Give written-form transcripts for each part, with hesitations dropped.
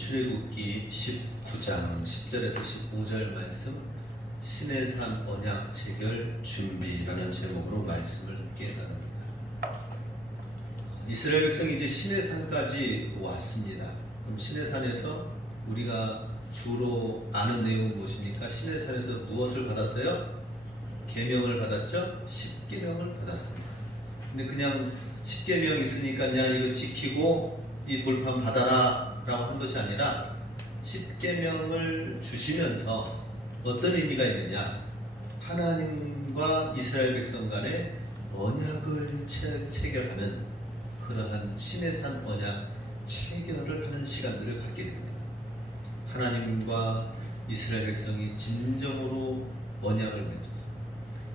출애굽기 19장 10절에서 15절 말씀, 신의 산 언약 체결 준비라는 제목으로 말씀을 함께 나눕니다. 이스라엘 백성이 이제 신의 산까지 왔습니다. 그럼 신의 산에서 우리가 주로 아는 내용은 무엇입니까? 신의 산에서 무엇을 받았어요? 계명을 받았죠? 10계명을 받았습니다. 근데 그냥 10계명 있으니까 야 이거 지키고 이 돌판 받아라 라고 한 것이 아니라 10계명을 주시면서 어떤 의미가 있느냐, 하나님과 이스라엘 백성 간의 언약을 체결하는 그러한 신의 산 언약 체결을 하는 시간들을 갖게 됩니다. 하나님과 이스라엘 백성이 진정으로 언약을 맺어서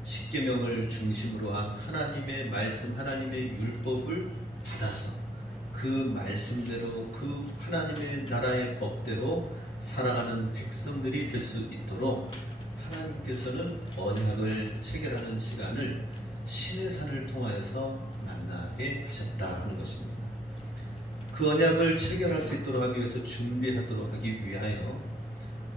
10계명을 중심으로 한 하나님의 말씀, 하나님의 율법을 받아서 그 말씀대로 그 하나님의 나라의 법대로 살아가는 백성들이 될 수 있도록 하나님께서는 언약을 체결하는 시간을 신의 산을 통하여서 만나게 하셨다 하는 것입니다. 그 언약을 체결할 수 있도록 하기 위해서 준비하도록 하기 위하여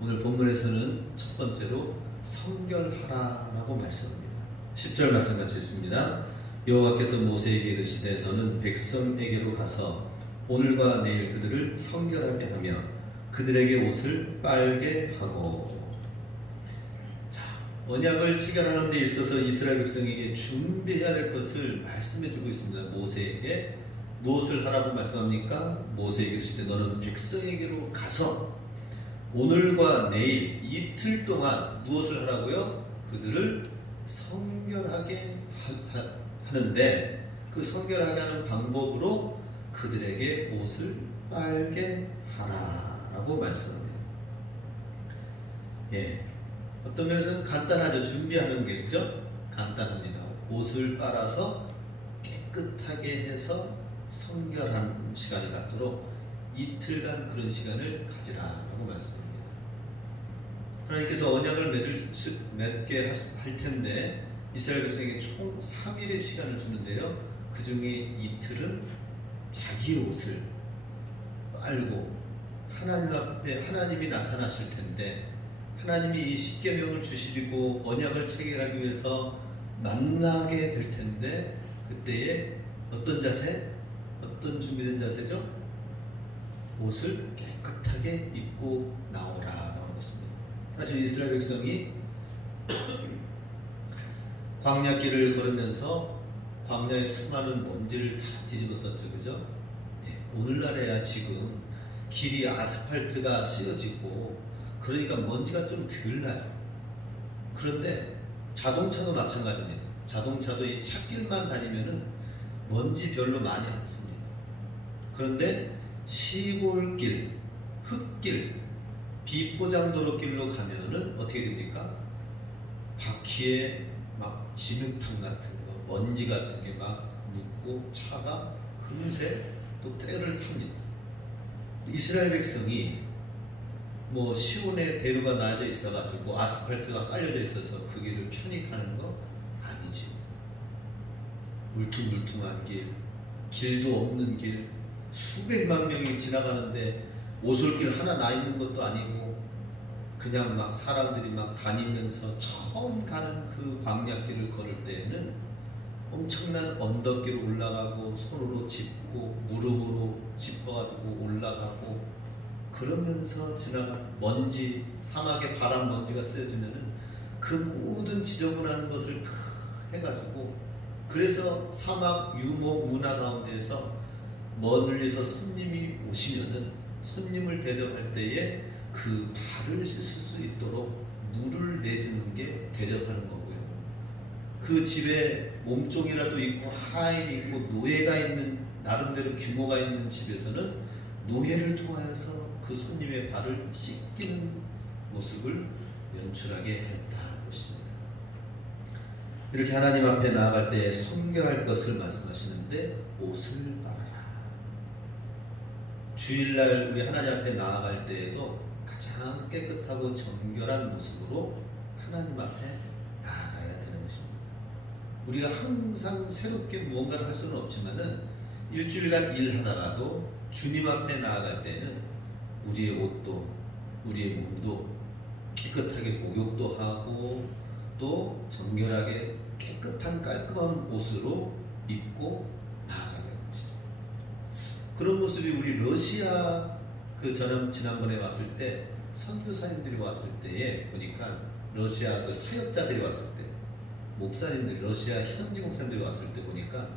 오늘 본문에서는 첫 번째로 성결하라라고 말씀합니다. 10절 말씀 같이 읽습니다. 여호와께서 모세에게 이르시되 너는 백성에게로 가서 오늘과 내일 그들을 성결하게 하며 그들에게 옷을 빨게 하고. 자, 언약을 체결하는 데 있어서 이스라엘 백성에게 준비해야 될 것을 말씀해 주고 있습니다. 모세에게 무엇을 하라고 말씀합니까? 모세에게 이르시되 너는 백성에게로 가서 오늘과 내일 이틀 동안 무엇을 하라고요? 그들을 성결하게 하는데 그 성결하게 하는 방법으로 그들에게 옷을 빨게 하라라고 말씀합니다. 예, 어떤 면에서는 간단하죠. 준비하는 게, 그죠? 간단합니다. 옷을 빨아서 깨끗하게 해서 성결한 시간을 갖도록 이틀간 그런 시간을 가지라라고 말씀합니다. 하나님께서 언약을 맺게 할 텐데 이스라엘 백성에게 총 3일의 시간을 주는데요. 그 중에 이틀은 자기 옷을 빨고 하나님 앞에 하나님이 나타나실 텐데 하나님이 이 10계명을 주시고 언약을 체결하기 위해서 만나게 될 텐데 그때에 어떤 자세? 어떤 준비된 자세죠? 옷을 깨끗하게 입고 나오라라는 것입니다. 사실 이스라엘 백성이 광야길을 걸으면서 광야의 수많은 먼지를 다 뒤집었었죠, 그죠? 네, 오늘날에야 지금 길이 아스팔트가 씌어지고 그러니까 먼지가 좀 덜 나요. 그런데 자동차도 마찬가지입니다. 자동차도 이 찻길만 다니면은 먼지 별로 많이 안 씁니다. 그런데 시골길, 흙길, 비포장도로길로 가면은 어떻게 됩니까? 바퀴에 막 진흙탕 같은 거, 먼지 같은 게 막 묻고 차가 금세 또 때를 탑니다. 이스라엘 백성이 뭐 시온에 대로가 나져 있어가지고 아스팔트가 깔려져 있어서 그 길을 편히 가는 거 아니지. 울퉁불퉁한 길, 길도 없는 길, 수백만 명이 지나가는데 오솔길 하나 나 있는 것도 아니고 그냥 막 사람들이 막 다니면서 처음 가는 그 광야길을 걸을 때에는 엄청난 언덕길을 올라가고 손으로 짚고 무릎으로 짚어가지고 올라가고 그러면서 지나간 먼지, 사막에 바람 먼지가 쓰여지면은 그 모든 지저분한 것을 다 해가지고 그래서 사막 유목 문화 가운데에서 멀리서 손님이 오시면은 손님을 대접할 때에 그 발을 씻을 수 있도록 물을 내주는 게 대접하는 거고요. 그 집에 몸종이라도 있고 하인이 있고 노예가 있는 나름대로 규모가 있는 집에서는 노예를 통하여서 그 손님의 발을 씻기는 모습을 연출하게 했다는 것입니다. 이렇게 하나님 앞에 나아갈 때 성결할 것을 말씀하시는데 옷을 빨아라. 주일날 우리 하나님 앞에 나아갈 때에도 가장 깨끗하고 정결한 모습으로 하나님 앞에 나아가야 되는 것입니다. 우리가 항상 새롭게 무언가를 할 수는 없지만은 일주일간 일하다가도 주님 앞에 나아갈 때는 우리의 옷도 우리의 몸도 깨끗하게 목욕도 하고 또 정결하게 깨끗한 깔끔한 옷으로 입고 나아가게 하는 것이죠. 그런 모습이 우리 러시아 지난번에 왔을 때 선교사님들이 왔을 때에 보니까 러시아 사역자들이 왔을 때 목사님들이 러시아 현지 목사님들이 왔을 때 보니까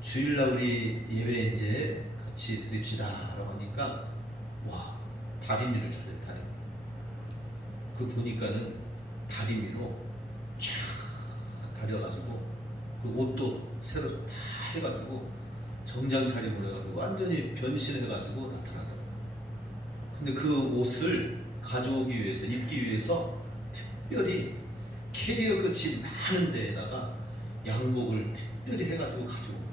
주일날 우리 예배 이제 같이 드립시다 라고 하니까 와 다리미를 찾아요. 다리미. 그 보니까는 다리미로 쫙 다려가지고 그 옷도 새로 다 해가지고 정장 차림을 해가지고 완전히 변신해가지고 나타나더라고요. 근데 그 옷을 가져오기 위해서 입기 위해서 특별히 캐리어 그치 많은 데에다가 양복을 특별히 해가지고 가져오고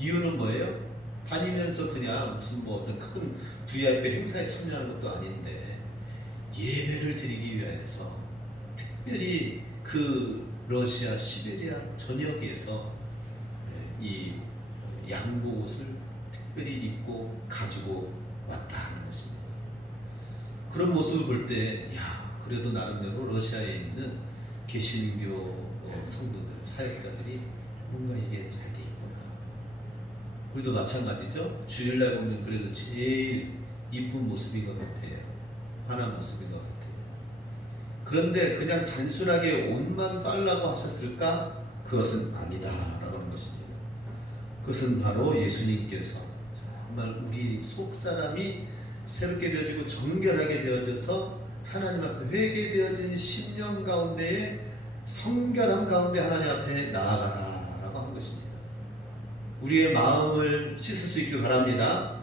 이유는 뭐예요? 다니면서 그냥 무슨 어떤 큰 VIP 행사에 참여하는 것도 아닌데 예배를 드리기 위해서 특별히 그 러시아 시베리아 전역에서 이 양복 옷을 특별히 입고 가지고 왔다 하는 것입니다. 그런 모습을 볼 때, 그래도 나름대로 러시아에 있는 개신교 성도들, 사역자들이 뭔가 이게 잘 돼 있구나. 우리도 마찬가지죠. 주일날 보면 그래도 제일 이쁜 모습인 것 같아요. 환한 모습인 것 같아요. 그런데 그냥 단순하게 옷만 빨라고 하셨을까? 그것은 아니다라고 하는 것입니다. 그것은 바로 예수님께서 정말 우리 속사람이 새롭게 되어지고 정결하게 되어져서 하나님 앞에 회개되어진 심령 가운데에 성결함 가운데 하나님 앞에 나아가라 라고 한 것입니다. 우리의 마음을 씻을 수 있길 바랍니다.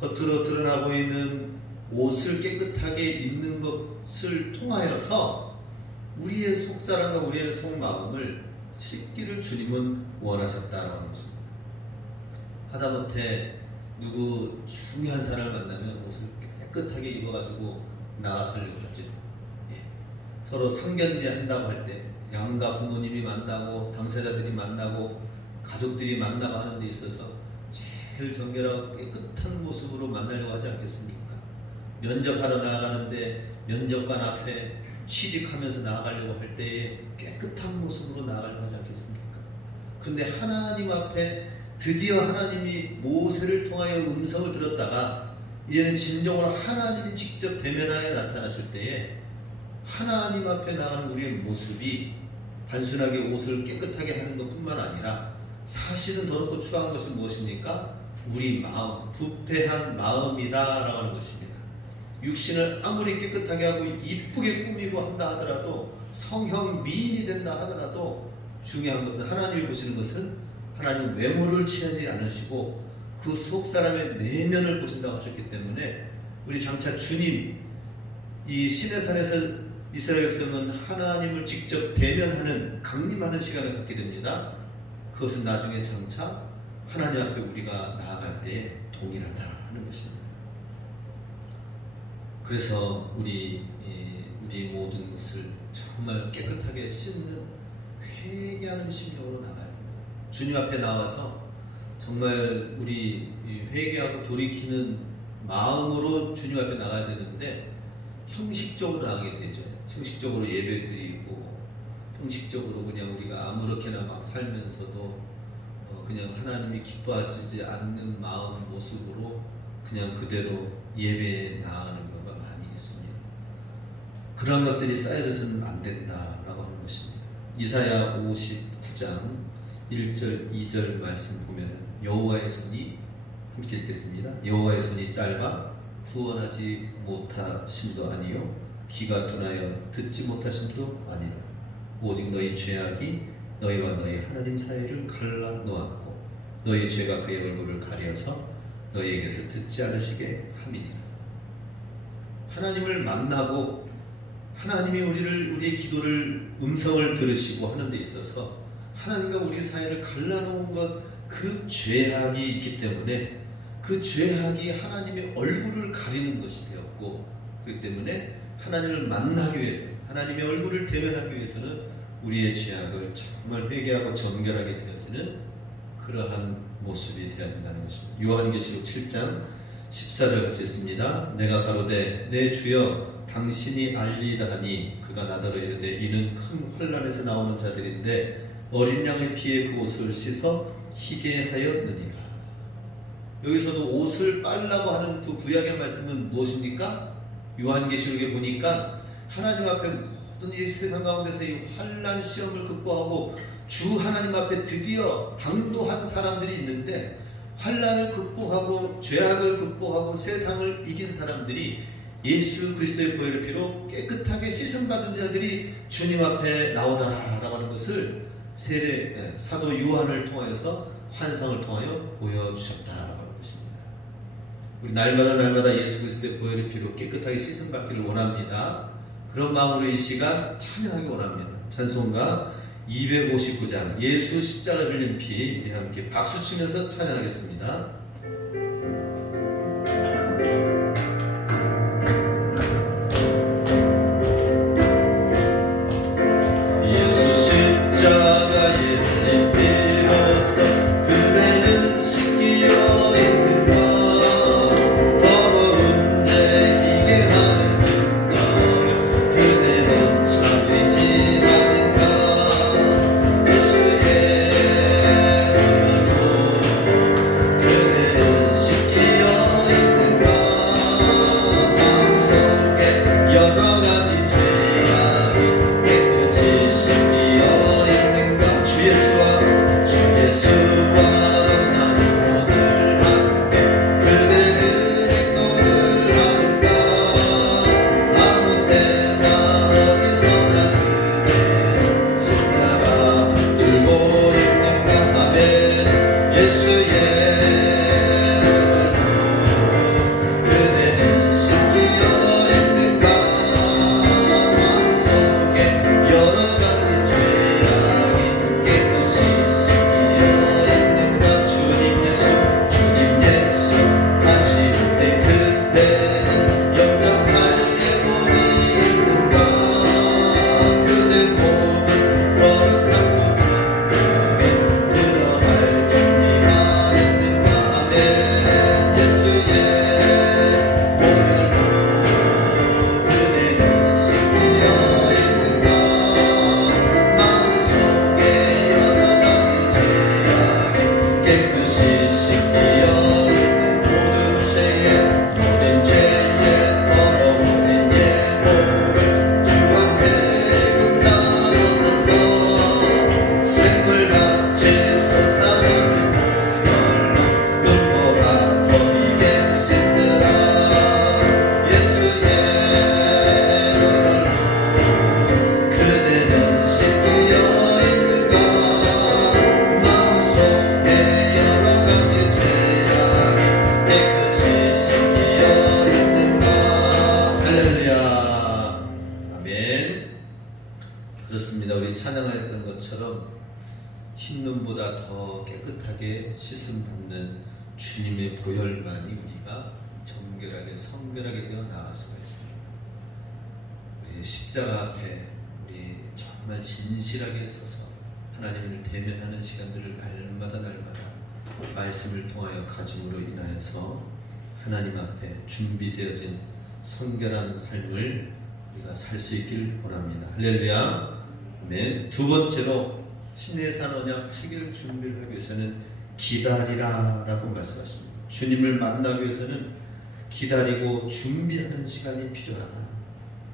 겉으로 드러나 보이는 옷을 깨끗하게 입는 것을 통하여서 우리의 속사람과 우리의 속마음을 씻기를 주님은 원하셨다라고 하는 것입니다. 하다못해 누구 중요한 사람을 만나면 옷을 깨끗하게 입어가지고 나갔을 하죠. 서로 상견례 한다고 할 때 양가 부모님이 만나고 당사자들이 만나고 가족들이 만나고 하는 데 있어서 제일 정결하고 깨끗한 모습으로 만나려고 하지 않겠습니까? 면접하러 나아가는데 면접관 앞에 취직하면서 나아가려고 할 때에 깨끗한 모습으로 나아가려고 하지 않겠습니까? 근데 하나님 앞에 드디어 하나님이 모세를 통하여 음성을 들었다가 이제는 진정으로 하나님이 직접 대면하여 나타났을 때에 하나님 앞에 나가는 우리의 모습이 단순하게 옷을 깨끗하게 하는 것뿐만 아니라 사실은 더럽고 추악한 것이 무엇입니까? 우리 마음, 부패한 마음이다 라고 하는 것입니다. 육신을 아무리 깨끗하게 하고 이쁘게 꾸미고 한다 하더라도 성형 미인이 된다 하더라도 중요한 것은 하나님이 보시는 것은 하나님 외모를 취하지 않으시고 그 속사람의 내면을 보신다고 하셨기 때문에 우리 장차 주님 이 시내산에서 이스라엘 백성은 하나님을 직접 대면하는 강림하는 시간을 갖게 됩니다. 그것은 나중에 장차 하나님 앞에 우리가 나아갈 때 동일하다 하는 것입니다. 그래서 우리 모든 것을 정말 깨끗하게 씻는 회개하는 심령으로 나가야 됩니다. 주님 앞에 나와서 정말 우리 회개하고 돌이키는 마음으로 주님 앞에 나가야 되는데 형식적으로 나가게 되죠. 형식적으로 예배 드리고 형식적으로 그냥 우리가 아무렇게나 막 살면서도 그냥 하나님이 기뻐하시지 않는 마음 모습으로 그냥 그대로 예배에 나아가는 경우가 많이 있습니다. 그런 것들이 쌓여져서는 안 된다라고 하는 것입니다. 이사야 59장 1절 2절 말씀 보면 여호와의 손이 함께 읽겠습니다. 여호와의 손이 짧아 구원하지 못하심도 아니요 귀가 둔하여 듣지 못하심도 아니라 오직 너희 죄악이 너희와 너희 하나님 사이를 갈라 놓았고 너희 죄가 그의 얼굴을 가려서 너희에게서 듣지 않으시게 함이니라. 하나님을 만나고 하나님이 우리의 기도를 음성을 들으시고 하는 데 있어서 하나님과 우리 사이를 갈라놓은 것 그 죄악이 있기 때문에 그 죄악이 하나님의 얼굴을 가리는 것이 되었고 그렇기 때문에 하나님을 만나기 위해서 하나님의 얼굴을 대면하기 위해서는 우리의 죄악을 정말 회개하고 정결하게 되어지는 그러한 모습이 되어야 된다는 것입니다. 요한계시록 7장 14절 같이 있습니다. 내가 가로되 내 주여 당신이 알리이다 하니 그가 나더러 이르되 이는 큰 환난에서 나오는 자들인데 어린 양의 피에 그 옷을 씻어 희게 하였느니라. 여기서도 옷을 빨라고 하는 그 구약의 말씀은 무엇입니까? 요한계시록에 보니까 하나님 앞에 모든 이 세상 가운데서 이 환난 시험을 극복하고 주 하나님 앞에 드디어 당도한 사람들이 있는데, 환난을 극복하고 죄악을 극복하고 세상을 이긴 사람들이 예수 그리스도의 보혈의 피로 깨끗하게 씻음받은 자들이 주님 앞에 나오더라 라고 하는 것을 사도 요한을 통하여서 환상을 통하여 보여주셨다라고 하는 것입니다. 우리 날마다 예수 그리스도의 보혈의 피로 깨끗하게 씻음받기를 원합니다. 그런 마음으로 이 시간 찬양하기 원합니다. 찬송가 259장 예수 십자가 흘린 피, 우리 함께 박수치면서 찬양하겠습니다. 흰눈보다 더 깨끗하게 씻음받는 주님의 보혈만이 우리가 정결하게 성결하게 되어 나갈 수가 있습니다. 우리 십자가 앞에 우리 정말 진실하게 서서 하나님을 대면하는 시간들을 날마다 말씀을 통하여 가짐으로 인하여서 하나님 앞에 준비되어진 성결한 삶을 우리가 살 수 있길 원합니다. 할렐루야. 아멘. 두 번째로 신해산 언약 체결 준비를 하기 위해서는 기다리라 라고 말씀하십니다. 주님을 만나기 위해서는 기다리고 준비하는 시간이 필요하다.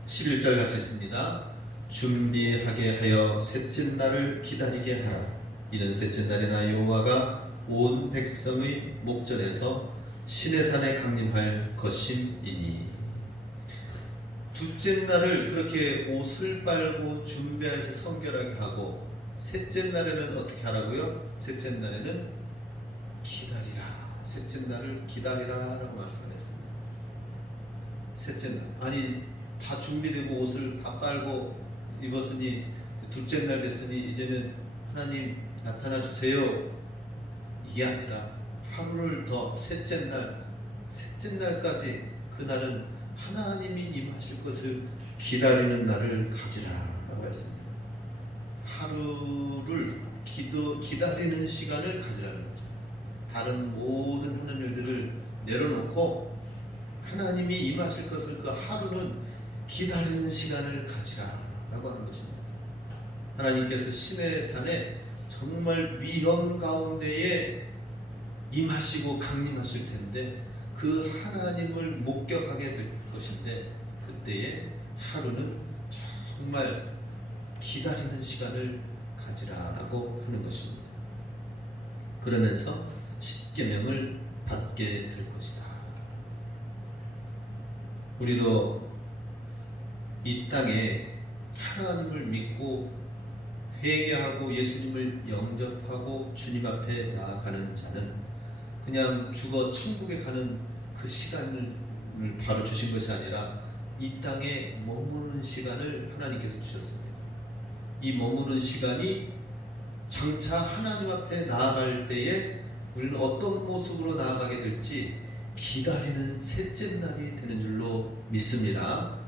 11절 같이 있습니다. 준비하게 하여 셋째 날을 기다리게 하라. 이는 셋째 날에 나 여호와가 온 백성의 목전에서 시내산에 강림할 것임이니. 둘째 날을 그렇게 옷을 빨고 준비해서 성결하게 하고, 셋째 날에는 어떻게 하라고요? 셋째 날에는 기다리라. 셋째 날을 기다리라 라고 말씀했습니다. 셋째 날, 아니 다 준비되고 옷을 다 빨고 입었으니 둘째 날 됐으니 이제는 하나님 나타나 주세요, 이게 아니라 하루를 더 셋째 날까지 그날은 하나님이 임하실 것을 기다리는 날을 가지라 라고 했습니다. 하루를 기다리는 시간을 가지라는 거죠. 다른 모든 하는 일들을 내려놓고 하나님이 임하실 것을 그 하루는 기다리는 시간을 가지라라고 하는 것입니다. 하나님께서 시내 산에 정말 위험 가운데에 임하시고 강림하실 텐데 그 하나님을 목격하게 될 것인데 그때의 하루는 정말 기다리는 시간을 가지라라고 하는 것입니다. 그러면서 십계명을 받게 될 것이다. 우리도 이 땅에 하나님을 믿고 회개하고 예수님을 영접하고 주님 앞에 나아가는 자는 그냥 죽어 천국에 가는 그 시간을 바로 주신 것이 아니라 이 땅에 머무는 시간을 하나님께서 주셨습니다. 이 머무는 시간이 장차 하나님 앞에 나아갈 때에 우리는 어떤 모습으로 나아가게 될지 기다리는 셋째 날이 되는 줄로 믿습니다.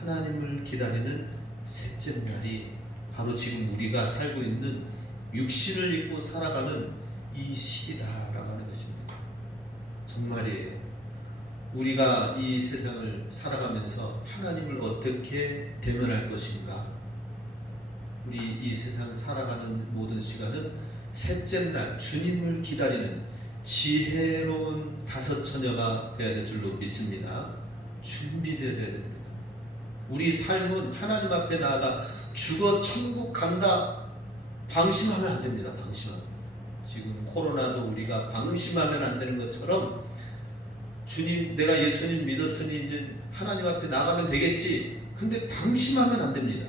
하나님을 기다리는 셋째 날이 바로 지금 우리가 살고 있는 육신을 입고 살아가는 이 시기다라고 하는 것입니다. 정말이에요. 우리가 이 세상을 살아가면서 하나님을 어떻게 대면할 것인가? 우리 이 세상 살아가는 모든 시간은 셋째 날 주님을 기다리는 지혜로운 다섯 처녀가 되어야 될 줄로 믿습니다. 준비되어야 됩니다. 우리 삶은 하나님 앞에 나아가 죽어 천국 간다 방심하면 안 됩니다. 방심하면. 지금 코로나도 우리가 방심하면 안 되는 것처럼 주님, 내가 예수님 믿었으니 이제 하나님 앞에 나가면 되겠지. 근데 방심하면 안 됩니다.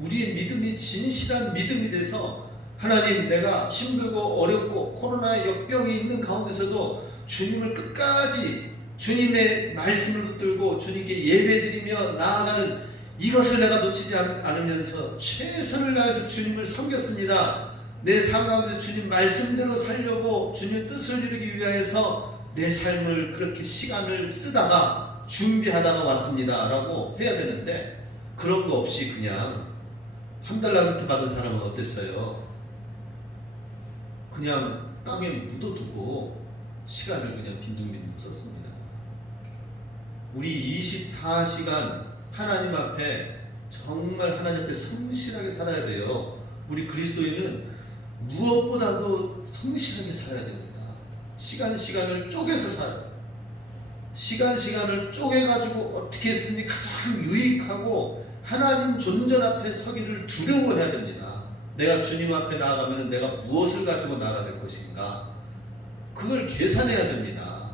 우리의 믿음이 진실한 믿음이 돼서 하나님, 내가 힘들고 어렵고 코로나의 역병이 있는 가운데서도 주님을 끝까지 주님의 말씀을 붙들고 주님께 예배드리며 나아가는 이것을 내가 놓치지 않으면서 최선을 다해서 주님을 섬겼습니다. 내 삶 가운데 주님 말씀대로 살려고 주님의 뜻을 이루기 위하여서 내 삶을 그렇게 시간을 쓰다가 준비하다가 왔습니다 라고 해야 되는데 그런 거 없이 그냥 한 달 렌트 받은 사람은 어땠어요? 그냥 땅에 묻어두고 시간을 그냥 빈둥빈둥 썼습니다. 우리 24시간 하나님 앞에 정말 하나님 앞에 성실하게 살아야 돼요. 우리 그리스도인은 무엇보다도 성실하게 살아야 됩니다. 시간을 쪼개서 살아요. 시간을 쪼개가지고 어떻게 했으니 가장 유익하고 하나님 존전 앞에 서기를 두려워해야 됩니다. 내가 주님 앞에 나아가면 내가 무엇을 가지고 나아가야 될 것인가? 그걸 계산해야 됩니다.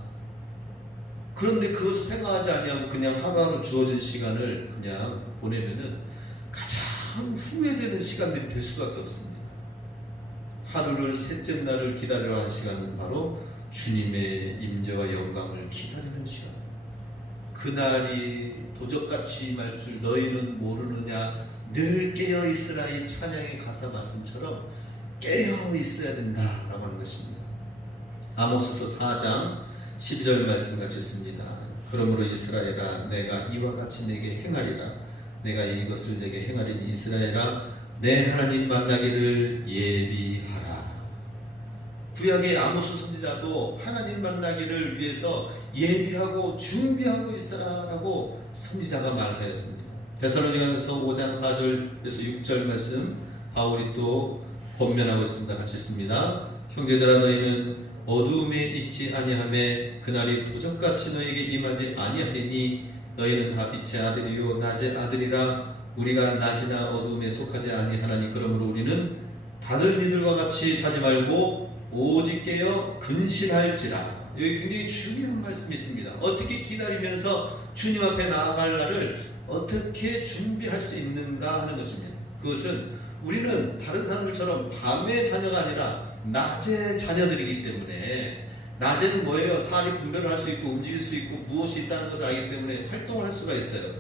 그런데 그것을 생각하지 아니하고 그냥 하루하루 주어진 시간을 그냥 보내면은 가장 후회되는 시간들이 될 수밖에 없습니다. 하루를 셋째 날을 기다리려 하는 시간은 바로 주님의 임재와 영광을 기다리는 시간. 그날이 도적같이 임할 줄 너희는 모르느냐. 늘 깨어있으라. 이 찬양의 가사 말씀처럼 깨어있어야 된다라고 하는 것입니다. 아모스서 4장 12절 말씀 같이 씁니다. 그러므로 이스라엘아, 내가 이와 같이 내게 행하리라. 내가 이것을 내게 행하리니 이스라엘아, 내 하나님 만나기를 예비하라. 구약의 아모스 선지자도 하나님 만나기를 위해서 예비하고 준비하고 있으라라고 선지자가 말하였습니다. 데살로니가서 5장 4절에서 6절 말씀 바울이 또 권면하고 있습니다. 같이 씁니다. 형제들아, 너희는 어두움에 있지 아니하매 그날이 도적같이 너에게 임하지 아니하리니 너희는 다 빛의 아들이요 낮의 아들이라. 우리가 낮이나 어두움에 속하지 아니하나니 그러므로 우리는 다른 이들과 같이 자지 말고 오직 깨어 근신할지라. 여기 굉장히 중요한 말씀이 있습니다. 어떻게 기다리면서 주님 앞에 나아갈 날을 어떻게 준비할 수 있는가 하는 것입니다. 그것은 우리는 다른 사람들처럼 밤의 자녀가 아니라 낮의 자녀들이기 때문에, 낮에는 뭐예요? 사리 분별을 할 수 있고 움직일 수 있고 무엇이 있다는 것을 알기 때문에 활동을 할 수가 있어요.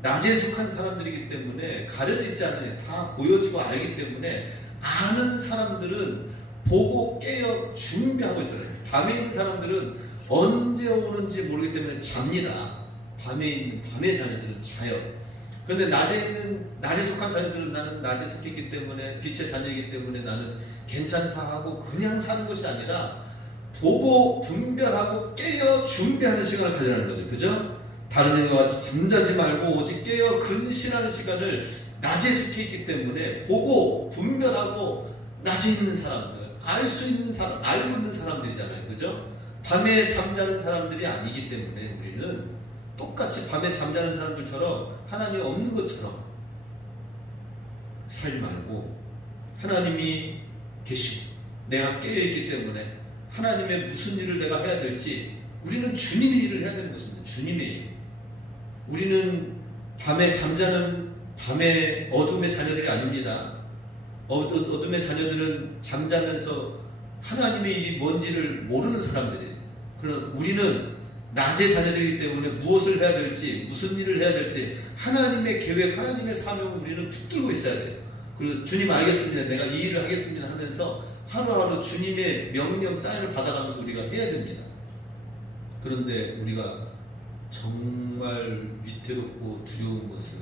낮에 속한 사람들이기 때문에 가려져 있지 않으니 다 보여지고 알기 때문에 아는 사람들은 보고 깨어 준비하고 있어요. 밤에 있는 사람들은 언제 오는지 모르기 때문에 잡니다. 밤의 자녀들은 자요. 그런데 낮에 속한 자녀들은 나는 낮에 속했기 때문에 빛의 자녀이기 때문에 나는 괜찮다 하고 그냥 사는 것이 아니라 보고 분별하고 깨어 준비하는 시간을 가지라는 거죠. 그죠? 다른 일과 같이 잠자지 말고 오직 깨어 근신하는 시간을 낮에 속해 있기 때문에 보고 분별하고 낮에 있는 사람들, 알 수 있는 사람, 알고 있는 사람들이잖아요. 그죠? 밤에 잠자는 사람들이 아니기 때문에 우리는 똑같이 밤에 잠자는 사람들처럼 하나님이 없는 것처럼 살지 말고 하나님이 계시고 내가 깨어있기 때문에 하나님의 무슨 일을 내가 해야 될지 우리는 주님의 일을 해야 되는 것입니다. 주님의 일. 우리는 밤에 잠자는 밤의 어둠의 자녀들이 아닙니다. 어둠의 자녀들은 잠자면서 하나님의 일이 뭔지를 모르는 사람들이에요. 그럼 우리는 낮의 자녀들이기 때문에 무엇을 해야 될지 무슨 일을 해야 될지 하나님의 계획 하나님의 사명을 우리는 붙들고 있어야 돼요. 그리고 주님 알겠습니다. 내가 이 일을 하겠습니다 하면서 하루하루 주님의 명령 사인을 받아가면서 우리가 해야 됩니다. 그런데 우리가 정말 위태롭고 두려운 것은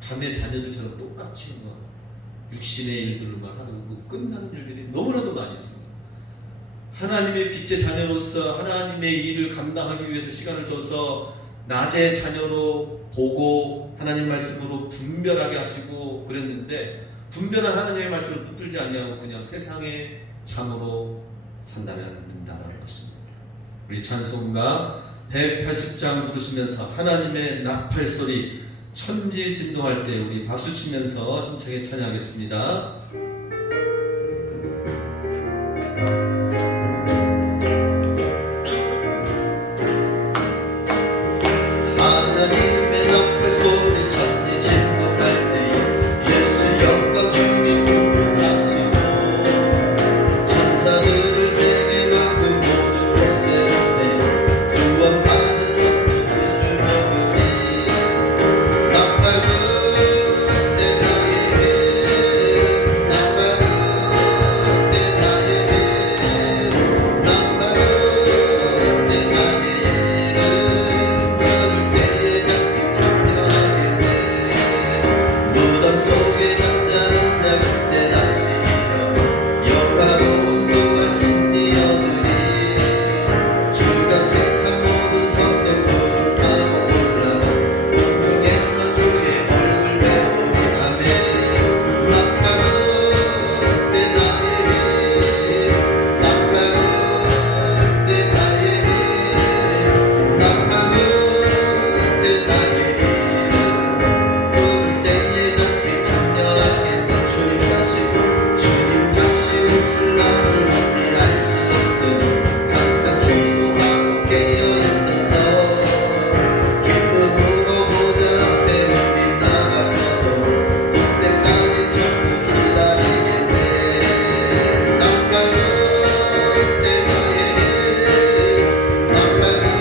밤의 자녀들처럼 똑같이 육신의 일들만 하고 끝나는 일들이 너무나도 많이 있습니다. 하나님의 빛의 자녀로서 하나님의 일을 감당하기 위해서 시간을 줘서 낮의 자녀로 보고 하나님 말씀으로 분별하게 하시고 그랬는데 분별한 하나님의 말씀을 붙들지 아니하고 그냥 세상의 잠으로 산다면 안 된다는 것입니다. 우리 찬송가 180장 부르시면서 하나님의 나팔 소리 천지 진동할 때 우리 박수 치면서 힘차게 찬양하겠습니다. 하나님의 나팔 소리 천지 진동할 때 예수 영광 중에 부르시고 천사들을 세계 만큼 모든 곳에 보내 구원받은 성도들을 먹으리. 나팔 불 때 나의 해 나팔 불 때 나의 해 나팔 불 때 나의 이름 부를 때에 같이 참여하겠네. 무덤 속에 잠자는 자 그때 다시 일어 영화로운 부활 승리 얻으리. 주가 택한 모든 성도들을 타고 올라가 공중에서 주의 얼굴 배우리. 아멘. 나팔 불 때 나의 해 나팔 불 때 나의 해 나팔 불 때 나의 이름 부를 때에 같이 참여하겠네. 주님 다시 오실 날을 우리 알 수 없으니 항상 기도하고 깨어 있어서 기쁨으로 보좌 앞에 우리 나가서도 그때까지 참고 기다리겠네. 나팔 불 때 나의 해 나팔 불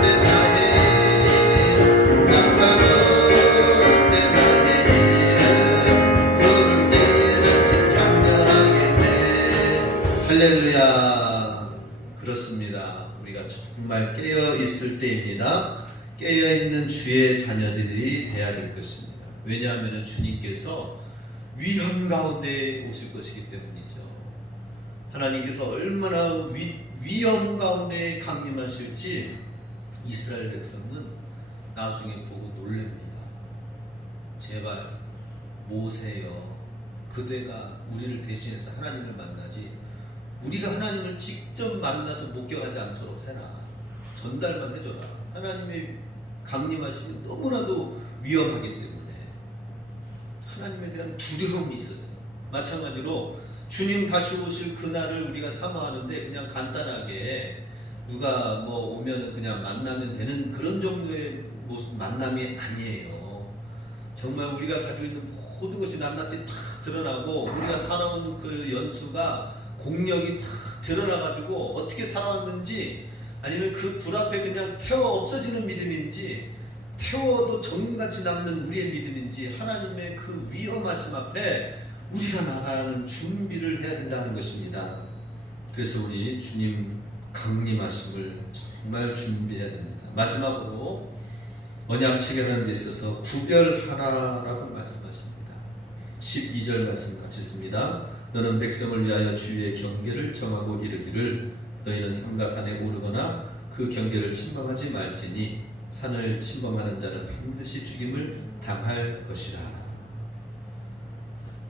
때 나의 해 나팔 불 때 나의 이름 부를 때에 같이 참여하겠네. 할렐루야. 그렇습니다. 우리가 정말 깨어 있을 때입니다. 깨어 있는 주의 자녀들이 되어야 될 것입니다. 왜냐하면 주님께서 위험 가운데 오실 것이기 때문이죠. 하나님께서 얼마나 위험 가운데 강림하실지 이스라엘 백성은 나중에 보고 놀랍니다. 제발 모세여 그대가 우리를 대신해서 하나님을 만나지 우리가 하나님을 직접 만나서 목격하지 않도록 해라. 전달만 해줘라. 하나님의 강림하심이 너무나도 위험하기 때문에 하나님에 대한 두려움이 있었어요. 마찬가지로 주님 다시 오실 그날을 우리가 사모하는데 그냥 간단하게 누가 뭐 오면 그냥 만나면 되는 그런 정도의 만남이 아니에요. 정말 우리가 가지고 있는 모든 것이 낱낱이 다 드러나고 우리가 살아온 그 연수가 공력이 다 드러나가지고 어떻게 살아왔는지 아니면 그 불 앞에 그냥 태워 없어지는 믿음인지 태워도 정같이 남는 우리의 믿음인지 하나님의 그 위험하심 앞에 우리가 나가는 준비를 해야 된다는 것입니다. 그래서 우리 주님 강림하심을 정말 준비해야 됩니다. 마지막으로 언약 체결하는 데 있어서 구별하라라고 말씀하십니다. 12절 말씀 같이 읽습니다. 너는 백성을 위하여 주의 경계를 정하고 이르기를 너희는 산과 산에 오르거나 그 경계를 침범하지 말지니 산을 침범하는 자는 반드시 죽임을 당할 것이라.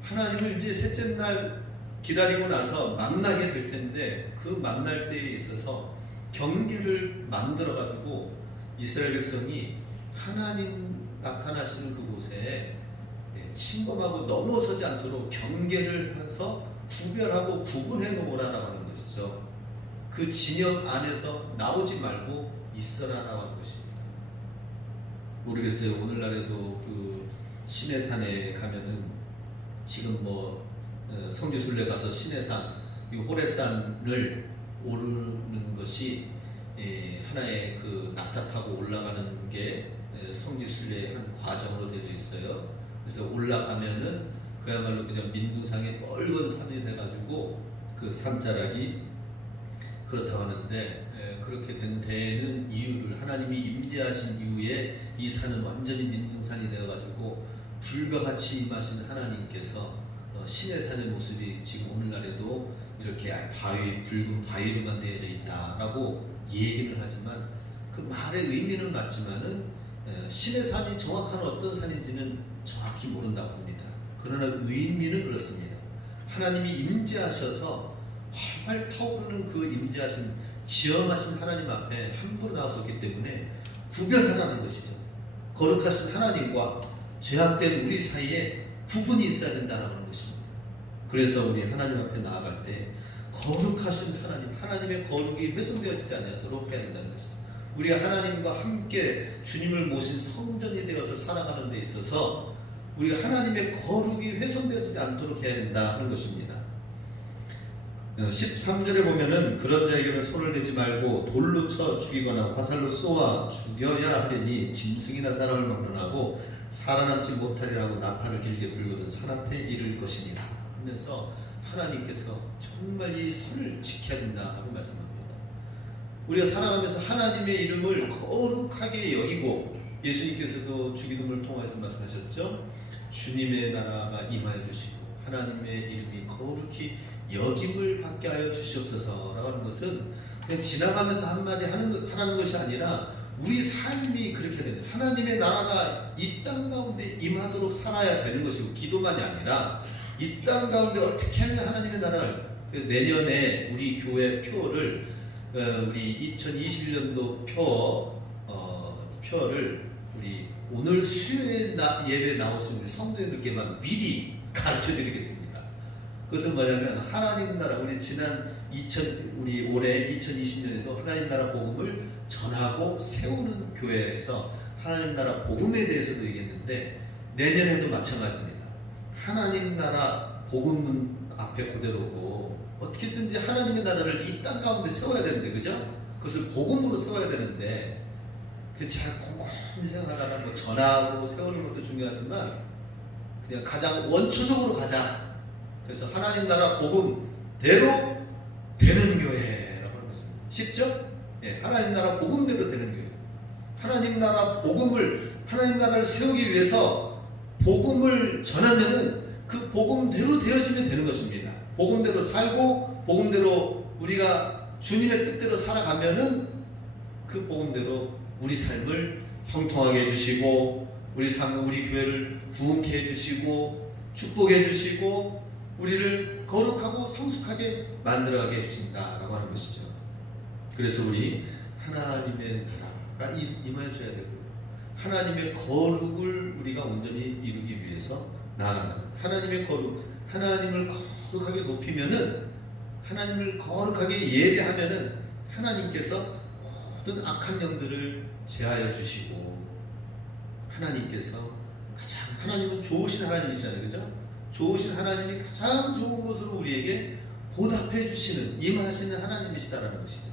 하나님을 이제 셋째 날 기다리고 나서 만나게 될 텐데 그 만날 때에 있어서 경계를 만들어 가지고 이스라엘 백성이 하나님 나타나시는 그곳에 침범하고 넘어서지 않도록 경계를 해서 구별하고 구분해 놓으라라고 하는 것이죠. 그 진영 안에서 나오지 말고 있어라라고 하는 것입니다. 모르겠어요. 오늘날에도 그 시내산에 가면은 지금 성지순례 가서 시내산, 이 호레산을 오르는 것이 하나의 그 낙타 타고 올라가는 게 성지순례의 한 과정으로 되어 있어요. 그래서 올라가면은 그야말로 그냥 민둥상의 넓은 산이 돼가지고 그 산자락이 그렇다고 하는데, 그렇게 되는 이유를 하나님이 임재하신 이후에 이 산은 완전히 민둥산이 되어가지고 불과 같이 임하신 하나님께서 시내산의 모습이 지금 오늘날에도 이렇게 붉은 바위로만 되어져 있다라고 얘기는 하지만 그 말의 의미는 맞지만은 시내산이 정확한 어떤 산인지는 정확히 모른다고 합니다. 그러나 의미는 그렇습니다. 하나님이 임재하셔서 활활 타오르는 그 임재하신 지엄하신 하나님 앞에 함부로 나왔었기 때문에 구별하라는 것이죠. 거룩하신 하나님과 죄악된 우리 사이에 구분이 있어야 된다는 것입니다. 그래서 우리 하나님 앞에 나아갈 때 거룩하신 하나님, 하나님의 거룩이 훼손되어지지 않도록 해야 된다는 것이죠. 우리가 하나님과 함께 주님을 모신 성전이 되어서 살아가는 데 있어서 우리가 하나님의 거룩이 훼손되어지지 않도록 해야 된다는 것입니다. 13절에 보면은 그런 자에게는 손을 대지 말고 돌로 쳐 죽이거나 화살로 쏘아 죽여야 하리니 짐승이나 사람을 막론하고 살아남지 못하리라고 나팔을 길게 불거든 산 앞에 이를 것이니라 하면서 하나님께서 정말 이 선을 지켜야 된다고 말씀합니다. 우리가 살아가면서 하나님의 이름을 거룩하게 여기고, 예수님께서도 주기도문을 통해서 말씀하셨죠. 주님의 나라가 임하여 주시고 하나님의 이름이 거룩히 여김을 받게 하여 주시옵소서라고 하는 것은 그냥 지나가면서 한마디 하는 것이 아니라 우리 삶이 그렇게 되는, 하나님의 나라가 이 땅 가운데 임하도록 살아야 되는 것이고, 기도만이 아니라 이 땅 가운데 어떻게 하면 하나님의 나라를, 내년에 우리 교회 표를 우리 2021년도 표를 우리 오늘 수요일 예배 나오신 우리 성도님들께만 미리 가르쳐 드리겠습니다. 그것은 뭐냐면 하나님 나라, 우리 우리 올해 2020년에도 하나님 나라 복음을 전하고 세우는 교회에서 하나님 나라 복음에 대해서도 얘기했는데, 내년에도 마찬가지입니다. 하나님 나라 복음은 앞에 그대로고 어떻게든지 하나님의 나라를 이 땅 가운데 세워야 되는데, 그죠? 그것을 복음으로 세워야 되는데, 잘 곰곰이 생각하다가 전하고 세우는 것도 중요하지만 그냥 가장 원초적으로 가자. 그래서 하나님 나라 복음대로 되는 교회라고 하는 것입니다. 쉽죠? 하나님 나라 복음대로 되는 교회. 하나님 나라 하나님 나라를 세우기 위해서 복음을 전하면은 그 복음대로 되어지면 되는 것입니다. 복음대로 살고 복음대로 우리가 주님의 뜻대로 살아가면은 그 복음대로 우리 삶을 형통하게 해주시고, 우리 교회를 부흥케 해주시고, 축복해 주시고, 우리를 거룩하고 성숙하게 만들어가게 해주신다라고 하는 것이죠. 그래서 우리 하나님의 나라가 임하여져야 되고, 하나님의 거룩을 우리가 온전히 이루기 위해서 나아가는, 하나님의 거룩, 하나님을 거룩하게 높이면은, 하나님을 거룩하게 예배하면은 하나님께서 모든 악한 영들을 제하여 주시고, 하나님은 좋으신 하나님이시잖아요. 그죠? 좋으신 하나님이 가장 좋은 것으로 우리에게 보답해 주시는, 임하시는 하나님이시다라는 것이죠.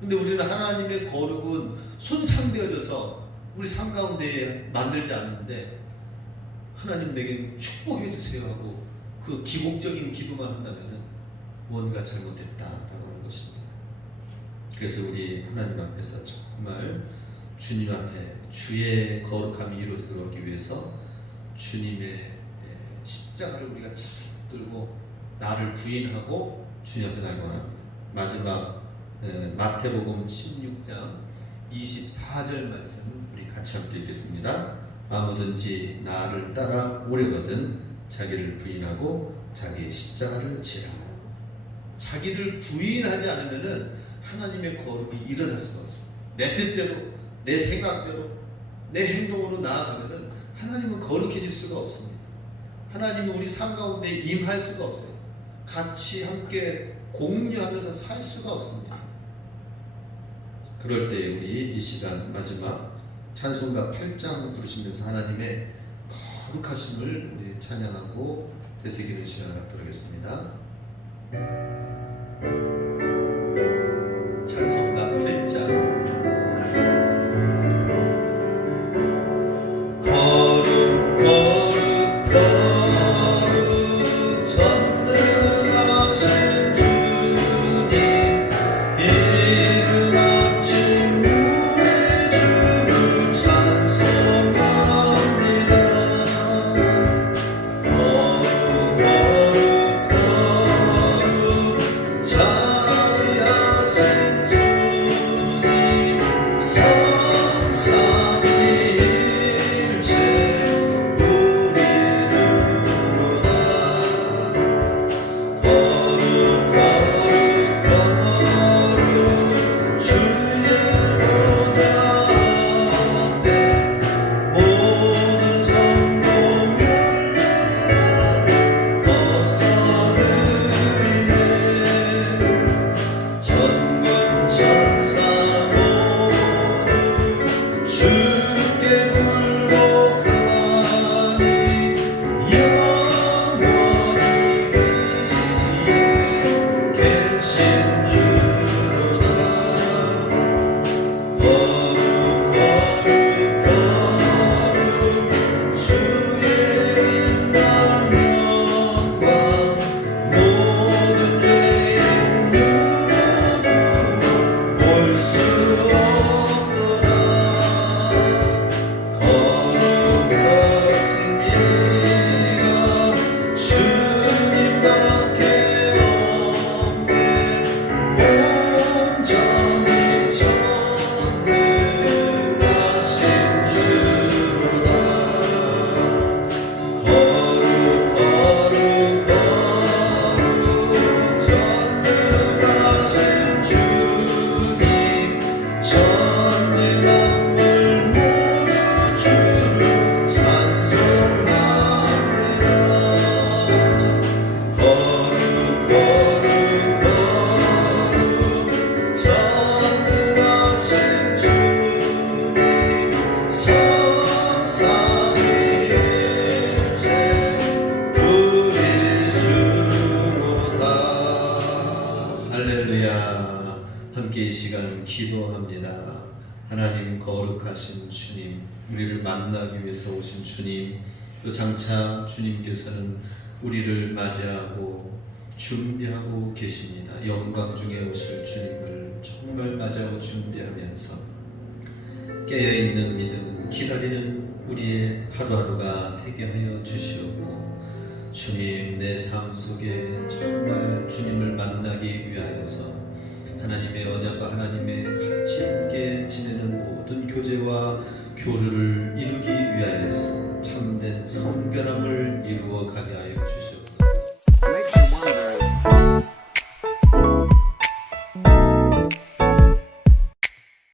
근데 우리는 하나님의 거룩은 손상되어져서 우리 삶 가운데 만들지 않는데, 하나님 내게 축복해 주세요 하고 그 기복적인 기도만 한다면 뭔가 잘못됐다라고 하는 것입니다. 그래서 우리 하나님 앞에서 정말 주님 앞에 주의 거룩함이 이루어지도록 하기 위해서 주님의 십자가를 우리가 잘 붙들고 나를 부인하고 주님 앞에 나아가고 합니다. 마지막 마태복음 16장 24절 말씀 우리 같이 함께 읽겠습니다. 아무든지 나를 따라 오려거든 자기를 부인하고 자기의 십자가를 지라. 자기를 부인하지 않으면은 하나님의 거룩이 일어날 수가 없어요. 내 뜻대로, 내 생각대로, 내 행동으로 나아가면은 하나님은 거룩해질 수가 없습니다. 하나님은 우리 삶 가운데 임할 수가 없어요. 같이 함께 공유하면서 살 수가 없습니다. 그럴 때 우리 이 시간 마지막 찬송가 8장 부르시면서 하나님의 거룩하심을 우리 찬양하고 되새기는 시간을 갖도록 하겠습니다. 찬송가 8장 기도합니다. 하나님 거룩하신 주님, 우리를 만나기 위해서 오신 주님, 또 장차 주님께서는 우리를 맞이하고 준비하고 계십니다. 영광 중에 오실 주님을 정말 맞이하고 준비하면서 깨어있는 믿음, 기다리는 우리의 하루하루가 되게 하여 주시옵고, 주님, 내 삶 속에 정말 주님을 만나기 위하여서 하나님의 언약과 하나님의 같이 함께 지내는 모든 교제와 교류를 이루기 위하여서 참된 성결함을